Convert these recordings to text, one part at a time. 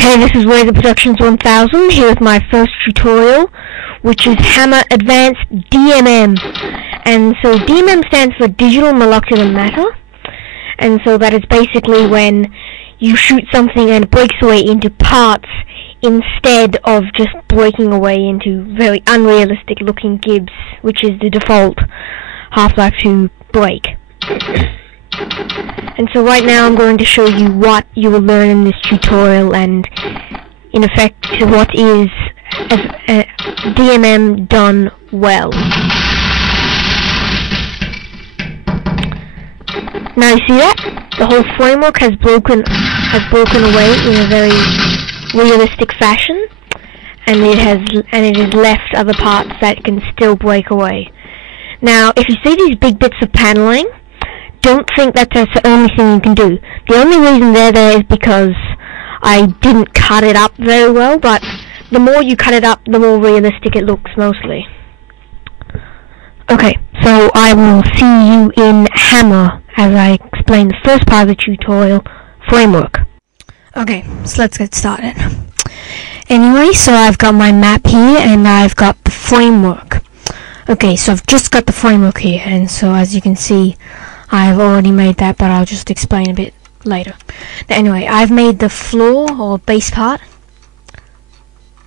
Hey, this is Ways Productions 1000 here with my first tutorial, which is Hammer Advanced DMM. And so DMM stands for Digital Molecular Matter, and so that is basically when you shoot something and it breaks away into parts instead of just breaking away into very unrealistic looking gibs, which is the default Half-Life 2 break. And so right now I'm going to show you what you will learn in this tutorial, and in effect what is DMM done well. Now you see that? The whole framework has broken away in a very realistic fashion, and it has left other parts that can still break away. Now if you see these big bits of paneling, don't think that that's the only thing you can do. The only reason they're there is because I didn't cut it up very well, but the more you cut it up, the more realistic it looks, mostly. Okay, so I will see you in Hammer as I explain the first part of the tutorial, framework. Okay, so let's get started. Anyway, so I've got my map here, and I've got the framework. Okay, so I've just got the framework here, and so as you can see, I've already made that, but I'll just explain a bit later. Now, anyway, I've made the floor or base part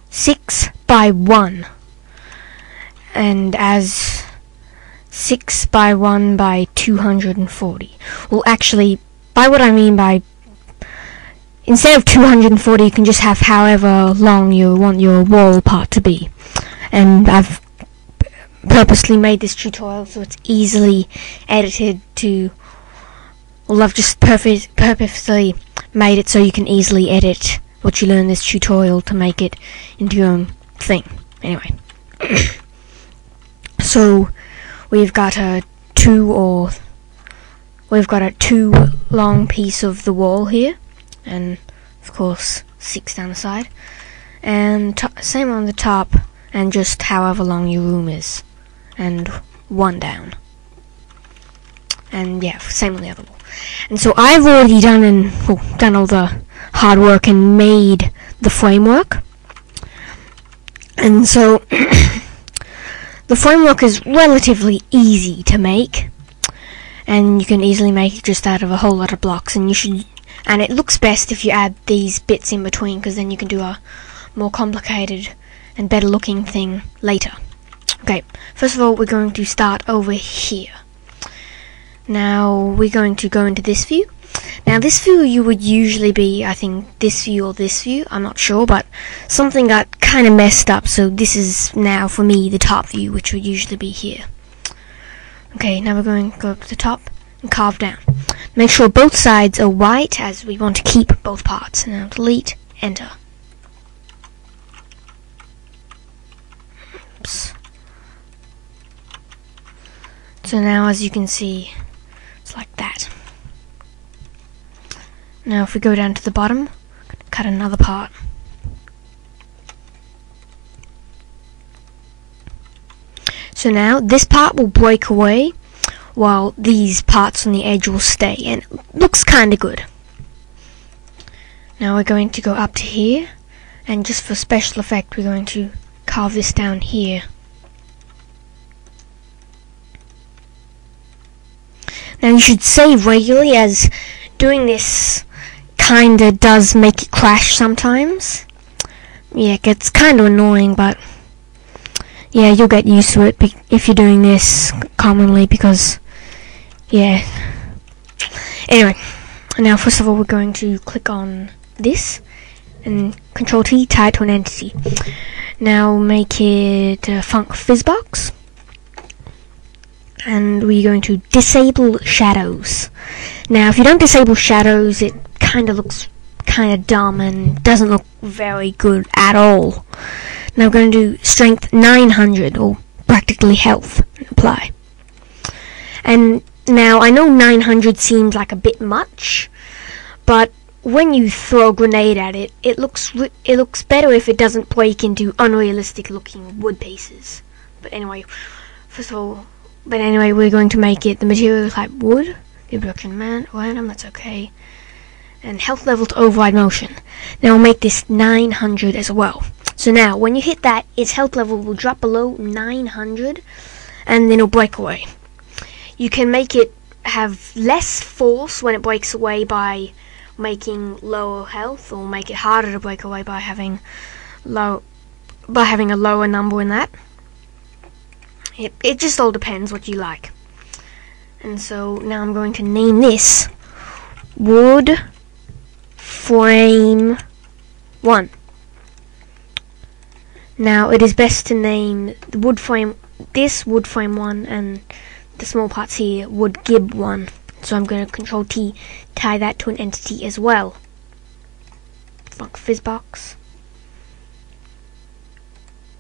6 by 1, and as 6 by 1 by 240. Well, actually, by what I mean by, instead of 240, you can just have however long you want your wall part to be. And I've purposely made this tutorial so it's easily edited to, well, I've just purposely made it so you can easily edit what you learn in this tutorial to make it into your own thing. Anyway, so we've got a two long piece of the wall here, and of course 6 down the side, and same on the top, and just however long your room is, and 1 down, and yeah, same on the other wall. And so I've already done all the hard work and made the framework, and so the framework is relatively easy to make, and you can easily make it just out of a whole lot of blocks, and it looks best if you add these bits in between, because then you can do a more complicated and better looking thing later. Okay, first of all, we're going to start over here. Now we're going to go into this view. Now this view you would usually be, I think, this view or this view, I'm not sure, but something got kind of messed up, so this is now for me the top view, which would usually be here. Okay, now we're going to go up to the top and carve down. Make sure both sides are white, as we want to keep both parts. Now delete, enter. Oops. So now, as you can see, it's like that. Now if we go down to the bottom, cut another part. So now this part will break away while these parts on the edge will stay, and it looks kinda good. Now we're going to go up to here, and just for special effect we're going to carve this down here. Now you should save regularly, as doing this kinda does make it crash sometimes. Yeah, it gets kinda annoying, but yeah, you'll get used to it if you're doing this commonly, because yeah. Anyway, now first of all we're going to click on this and Control T, tie it to an entity. Now make it a Physbox, and we're going to disable shadows. Now if you don't disable shadows, it kinda looks kinda dumb and doesn't look very good at all. Now we're going to do strength 900, or practically health, and apply. And now I know 900 seems like a bit much, but when you throw a grenade at it, it looks better if it doesn't break into unrealistic looking wood pieces. But anyway, we're going to make it the material type wood, the production random, that's okay. and health level to override motion. Now we'll make this 900 as well. So now when you hit that, its health level will drop below 900 and then it'll break away. You can make it have less force when it breaks away by making lower health, or make it harder to break away by having a lower number in that. It just all depends what you like. And so now I'm going to name this Wood Frame 1. Now it is best to name the wood frame 1, and the small parts here wood gib 1. So I'm going to Control T, tie that to an entity as well. Physbox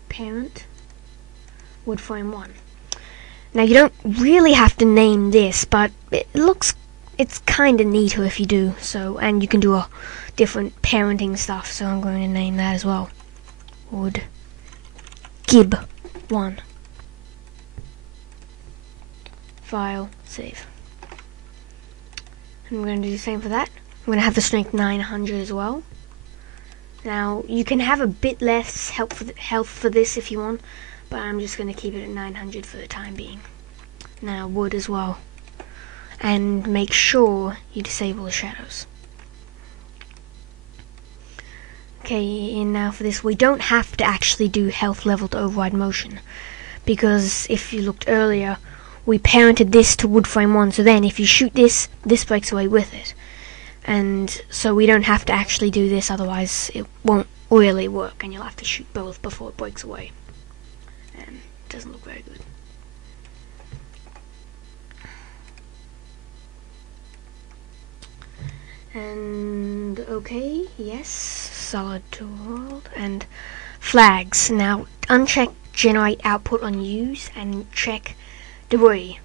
parent wood frame 1. Now you don't really have to name this, but it's kind of neater if you do. So, and you can do a different parenting stuff. So I'm going to name that as well. Wood gib 1. File, save. I'm going to do the same for that. I'm going to have the strength 900 as well. Now you can have a bit less health for this if you want, but I'm just going to keep it at 900 for the time being. Now wood as well, and make sure you disable the shadows. Okay, and now for this, we don't have to actually do health level to override motion, because if you looked earlier, we parented this to wood frame 1, so then if you shoot this, this breaks away with it. And so we don't have to actually do this, otherwise it won't really work, and you'll have to shoot both before it breaks away. And it doesn't look very good. And okay, yes, solid to world, and flags. Now uncheck generate output on use and check debris.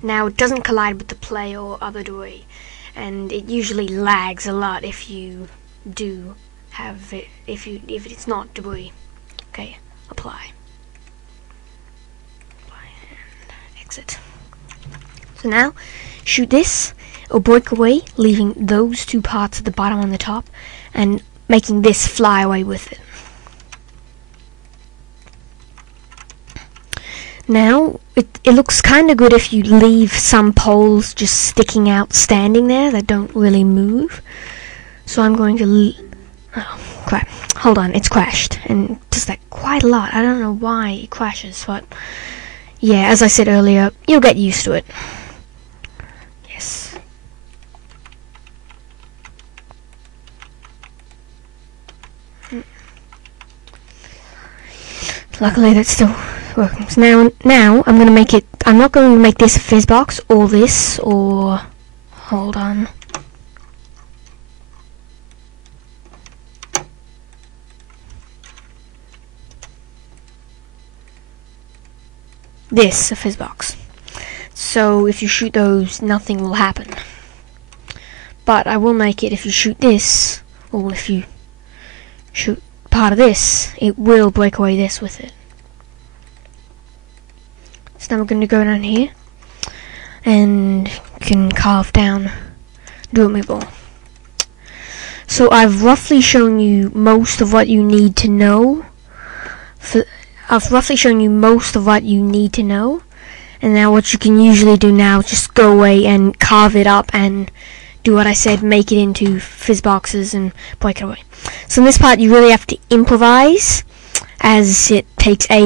Now it doesn't collide with the player or other debris, and it usually lags a lot if you do have it, if it's not debris. Okay, apply and exit. So now shoot this, it'll break away, leaving those two parts at the bottom and the top, and making this fly away with it. Now, it looks kind of good if you leave some poles just sticking out, standing there, that don't really move. So I'm going to... oh, crap. Hold on, it's crashed. And it does that quite a lot. I don't know why it crashes, but... yeah, as I said earlier, you'll get used to it. Yes. Luckily, that's still... working. So now I'm going to make it, I'm not going to make this a Physbox or this, or, hold on. This, a Physbox. So if you shoot those, nothing will happen. But I will make it if you shoot this, or if you shoot part of this, it will break away this with it. So now we're going to go down here, and you can carve down, do a move ball. So I've roughly shown you most of what you need to know. I've roughly shown you most of what you need to know, and now what you can usually do now is just go away and carve it up and do what I said, make it into Physboxes and break it away. So in this part you really have to improvise, as it takes ages.